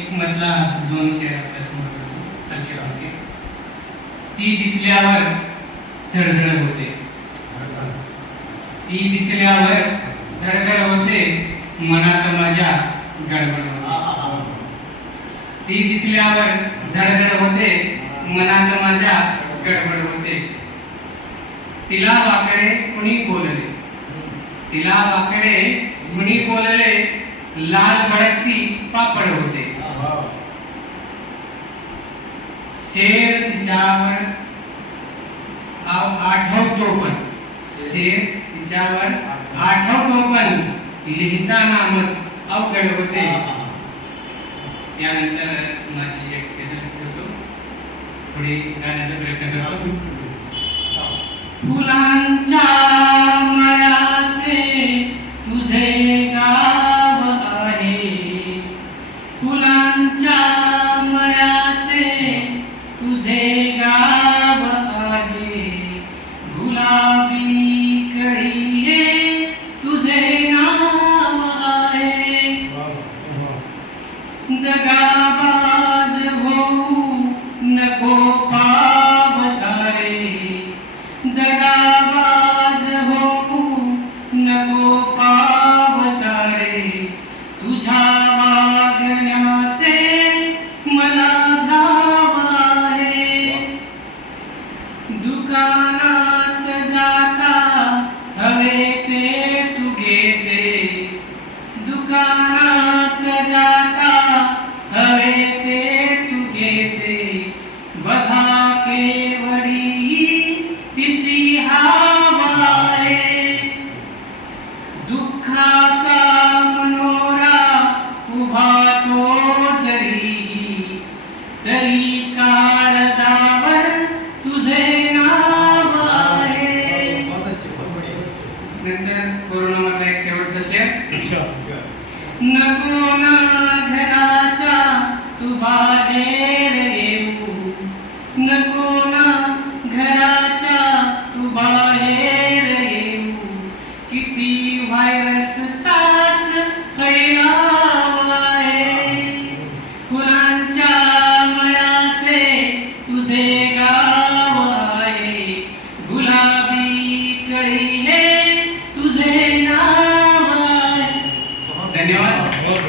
एक मधला 2 शेर आपल्या समोर करतो. हलके वाक्य. ती दिसल्यावर धडधड होते. ती दिसल्यावर धडधड होते, मनात माझ्या गडबड होते. ती दिसल्यावर धडधड होते, मनात माझ्या गडबड होते. तिला वाकडे कुणी बोलले, तिला वाकडे कुणी बोलले, लाल भडकती पापड होते. शेर तिच्यावर आठवतो पण, शेर तिच्यावर आठवतो पण, लिहिताना मग अवघड होते. यानंतर माझी एक गझल ठेवतो, थोडी गाण्याचा प्रयत्न करतो. फुलांच्या मळ्याचे तुझे गाव आहे, फुलांच्या मळ्याचे तुझे गाव आहे, गुलाबी कळीये तुझे नाव आहे. दगाबाज होऊ नको पावसारे, दगाबाज होऊ नको पावसारे, तुझ्या वागण्याचे मला भाव आहे. दुकानात जाता हवे ते तू घेते, दुकानात जाता हवे ते तू घेते, बघा केवडी तिची हवा आहे. दुःखाचा मनोरा उभा तो जरी, तरी काळजावर तुझे नाव आहे. नंतर कोरोनामधला एक शेवटचा शेर. नको ना घराच्या तू बाहेर